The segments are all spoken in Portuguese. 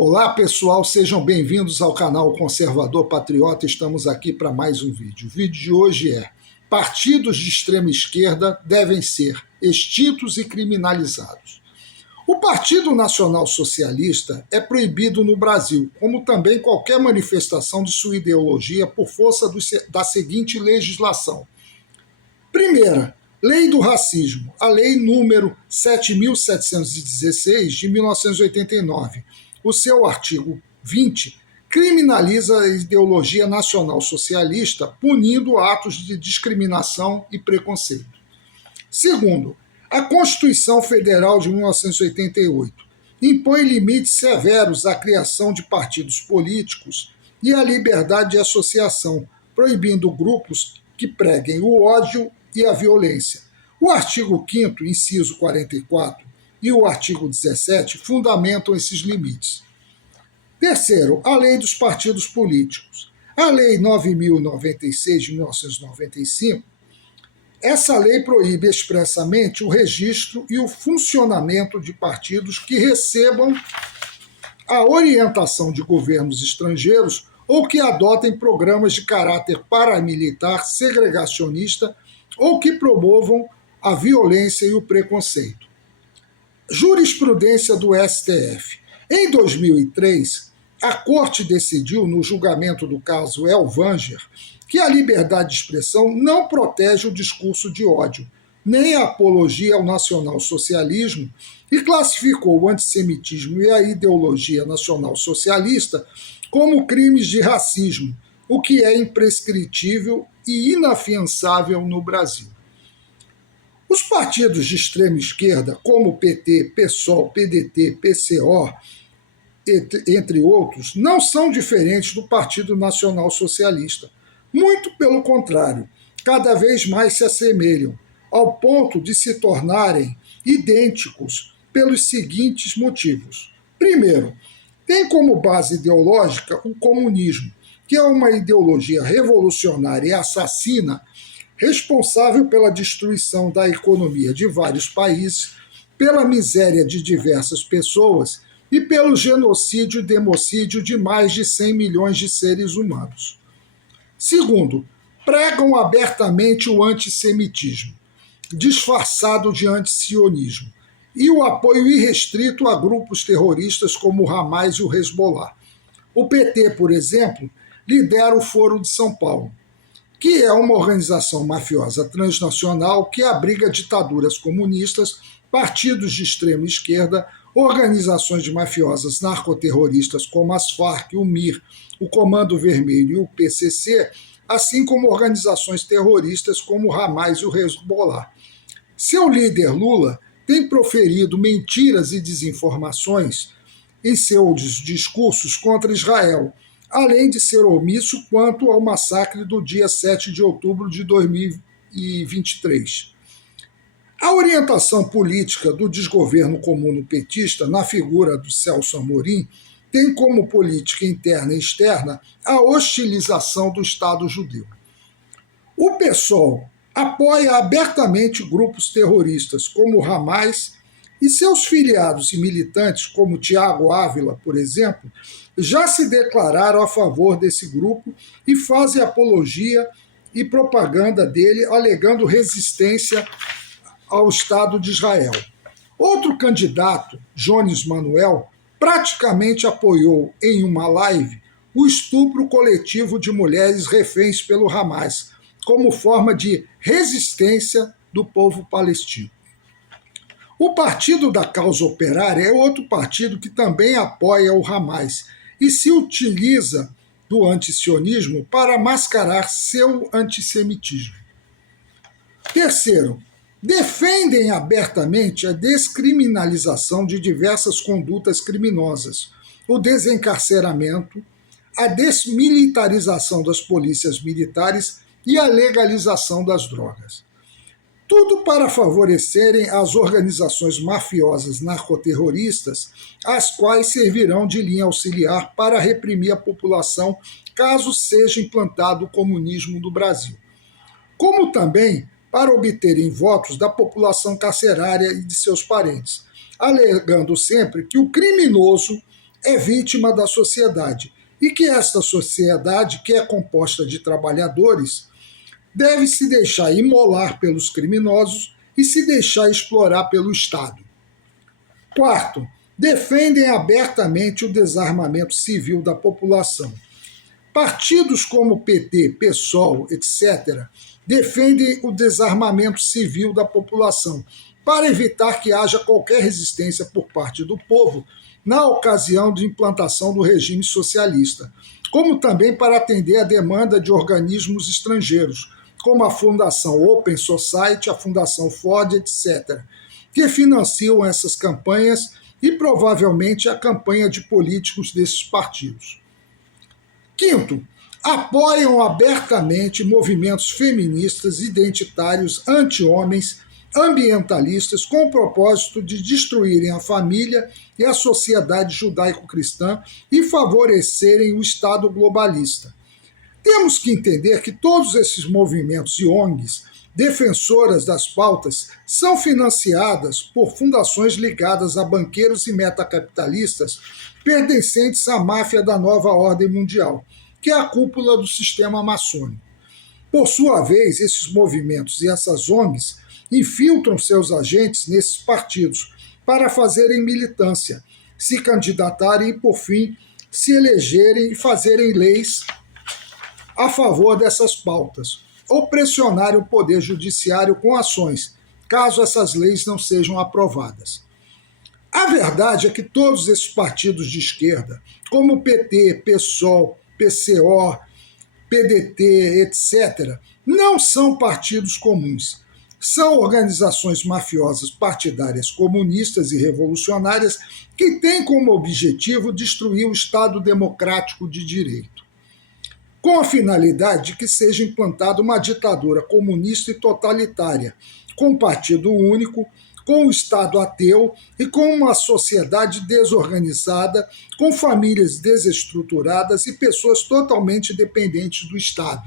Olá pessoal, sejam bem-vindos ao canal Conservador Patriota, estamos aqui para mais um vídeo. O vídeo de hoje é: partidos de extrema esquerda devem ser extintos e criminalizados. O Partido Nacional Socialista é proibido no Brasil, como também qualquer manifestação de sua ideologia por força da seguinte legislação. Primeira, Lei do Racismo, a Lei número 7.716 de 1989. O seu artigo 20 criminaliza a ideologia nacional-socialista, punindo atos de discriminação e preconceito. Segundo, a Constituição Federal de 1988 impõe limites severos à criação de partidos políticos e à liberdade de associação, proibindo grupos que preguem o ódio e a violência. O artigo 5º, inciso 44, e o artigo 17 fundamentam esses limites. Terceiro, a Lei dos Partidos Políticos. A Lei 9.096 de 1995, essa lei proíbe expressamente o registro e o funcionamento de partidos que recebam a orientação de governos estrangeiros ou que adotem programas de caráter paramilitar, segregacionista ou que promovam a violência e o preconceito. Jurisprudência do STF. Em 2003, a Corte decidiu, no julgamento do caso Elvanger, que a liberdade de expressão não protege o discurso de ódio, nem a apologia ao nacionalsocialismo, e classificou o antissemitismo e a ideologia nacionalsocialista como crimes de racismo, o que é imprescritível e inafiançável no Brasil. Os partidos de extrema esquerda, como o PT, PSOL, PDT, PCO, entre outros, não são diferentes do Partido Nacional Socialista. Muito pelo contrário, cada vez mais se assemelham, ao ponto de se tornarem idênticos pelos seguintes motivos. Primeiro, tem como base ideológica o comunismo, que é uma ideologia revolucionária e assassina, responsável pela destruição da economia de vários países, pela miséria de diversas pessoas e pelo genocídio e democídio de mais de 100 milhões de seres humanos. Segundo, pregam abertamente o antissemitismo, disfarçado de antisionismo, e o apoio irrestrito a grupos terroristas como o Hamas e o Hezbollah. O PT, por exemplo, lidera o Foro de São Paulo, que é uma organização mafiosa transnacional que abriga ditaduras comunistas, partidos de extrema esquerda, organizações de mafiosas narcoterroristas como as Farc, o MIR, o Comando Vermelho e o PCC, assim como organizações terroristas como o Hamas e o Hezbollah. Seu líder Lula tem proferido mentiras e desinformações em seus discursos contra Israel, além de ser omisso quanto ao massacre do dia 7 de outubro de 2023. A orientação política do desgoverno comuno-petista, na figura do Celso Amorim, tem como política interna e externa a hostilização do Estado judeu. O PSOL apoia abertamente grupos terroristas como o Hamas e seus filiados e militantes, como Tiago Ávila, por exemplo, já se declararam a favor desse grupo e fazem apologia e propaganda dele, alegando resistência ao Estado de Israel. Outro candidato, Jones Manuel, praticamente apoiou em uma live o estupro coletivo de mulheres reféns pelo Hamas, como forma de resistência do povo palestino. O Partido da Causa Operária é outro partido que também apoia o Hamas e se utiliza do antisionismo para mascarar seu antissemitismo. Terceiro, defendem abertamente a descriminalização de diversas condutas criminosas, o desencarceramento, a desmilitarização das polícias militares e a legalização das drogas. Tudo para favorecerem as organizações mafiosas narcoterroristas, as quais servirão de linha auxiliar para reprimir a população caso seja implantado o comunismo no Brasil. Como também para obterem votos da população carcerária e de seus parentes, alegando sempre que o criminoso é vítima da sociedade e que esta sociedade, que é composta de trabalhadores, deve se deixar imolar pelos criminosos e se deixar explorar pelo Estado. Quarto, defendem abertamente o desarmamento civil da população. Partidos como PT, PSOL, etc., defendem o desarmamento civil da população, para evitar que haja qualquer resistência por parte do povo na ocasião de implantação do regime socialista, como também para atender a demanda de organismos estrangeiros, como a Fundação Open Society, a Fundação Ford, etc., que financiam essas campanhas e provavelmente a campanha de políticos desses partidos. Quinto, apoiam abertamente movimentos feministas, identitários, anti-homens, ambientalistas, com o propósito de destruírem a família e a sociedade judaico-cristã e favorecerem o Estado globalista. Temos que entender que todos esses movimentos e ONGs, defensoras das pautas, são financiadas por fundações ligadas a banqueiros e metacapitalistas pertencentes à máfia da nova ordem mundial, que é a cúpula do sistema maçônico. Por sua vez, esses movimentos e essas ONGs infiltram seus agentes nesses partidos para fazerem militância, se candidatarem e, por fim, se elegerem e fazerem leis a favor dessas pautas, ou pressionarem o poder judiciário com ações, caso essas leis não sejam aprovadas. A verdade é que todos esses partidos de esquerda, como o PT, PSOL, PCO, PDT, etc., não são partidos comuns. São organizações mafiosas partidárias comunistas e revolucionárias que têm como objetivo destruir o Estado democrático de direito, com a finalidade de que seja implantada uma ditadura comunista e totalitária, com um partido único, com um Estado ateu e com uma sociedade desorganizada, com famílias desestruturadas e pessoas totalmente dependentes do Estado.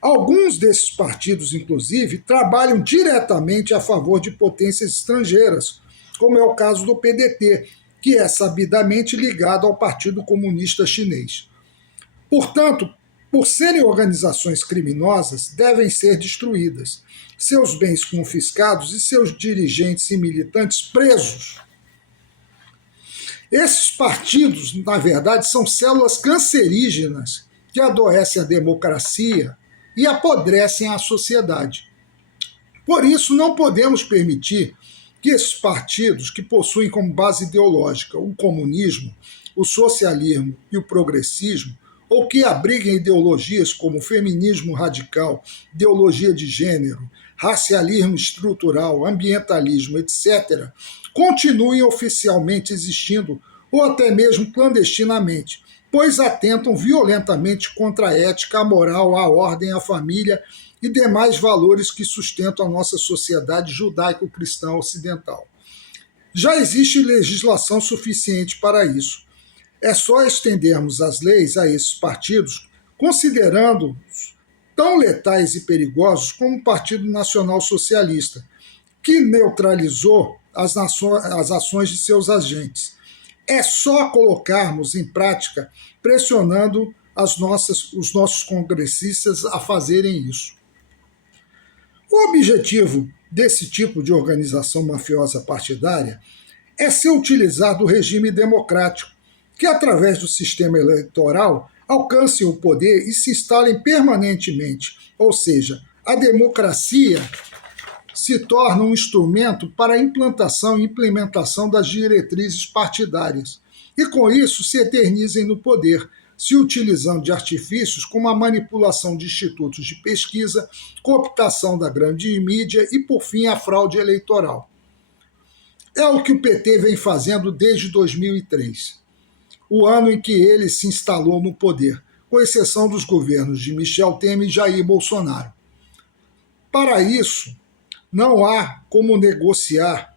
Alguns desses partidos, inclusive, trabalham diretamente a favor de potências estrangeiras, como é o caso do PDT, que é sabidamente ligado ao Partido Comunista Chinês. Portanto, por serem organizações criminosas, devem ser destruídas, seus bens confiscados e seus dirigentes e militantes presos. Esses partidos, na verdade, são células cancerígenas que adoecem a democracia e apodrecem a sociedade. Por isso, não podemos permitir que esses partidos, que possuem como base ideológica o comunismo, o socialismo e o progressismo, ou que abriguem ideologias como o feminismo radical, ideologia de gênero, racialismo estrutural, ambientalismo, etc., continuem oficialmente existindo ou até mesmo clandestinamente, pois atentam violentamente contra a ética, a moral, a ordem, a família e demais valores que sustentam a nossa sociedade judaico-cristã ocidental. Já existe legislação suficiente para isso. É só estendermos as leis a esses partidos, considerando-os tão letais e perigosos como o Partido Nacional Socialista, que neutralizou as ações de seus agentes. É só colocarmos em prática, pressionando os nossos congressistas a fazerem isso. O objetivo desse tipo de organização mafiosa partidária é ser utilizado o regime democrático, que através do sistema eleitoral alcancem o poder e se instalem permanentemente, ou seja, a democracia se torna um instrumento para a implantação e implementação das diretrizes partidárias, e com isso se eternizem no poder, se utilizando de artifícios como a manipulação de institutos de pesquisa, cooptação da grande mídia e, por fim, a fraude eleitoral. É o que o PT vem fazendo desde 2003, o ano em que ele se instalou no poder, com exceção dos governos de Michel Temer e Jair Bolsonaro. Para isso, não há como negociar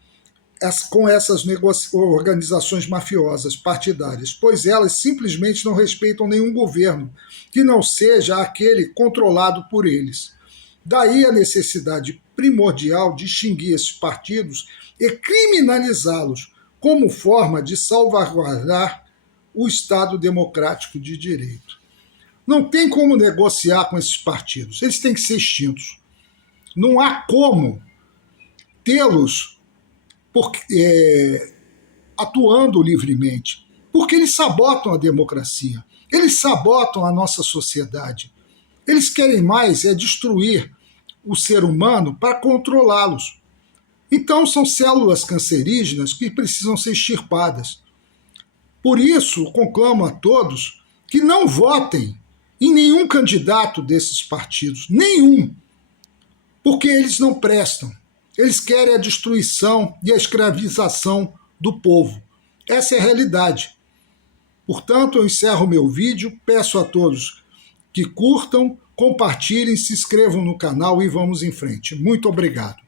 com essas organizações mafiosas partidárias, pois elas simplesmente não respeitam nenhum governo que não seja aquele controlado por eles. Daí a necessidade primordial de extinguir esses partidos e criminalizá-los, como forma de salvaguardar o Estado democrático de direito. Não tem como negociar com esses partidos, eles têm que ser extintos. Não há como tê-los atuando livremente, porque eles sabotam a democracia, eles sabotam a nossa sociedade. Eles querem mais destruir o ser humano para controlá-los. Então são células cancerígenas que precisam ser extirpadas. Por isso, conclamo a todos que não votem em nenhum candidato desses partidos, nenhum, porque eles não prestam. Eles querem a destruição e a escravização do povo. Essa é a realidade. Portanto, eu encerro meu vídeo, peço a todos que curtam, compartilhem, se inscrevam no canal e vamos em frente. Muito obrigado.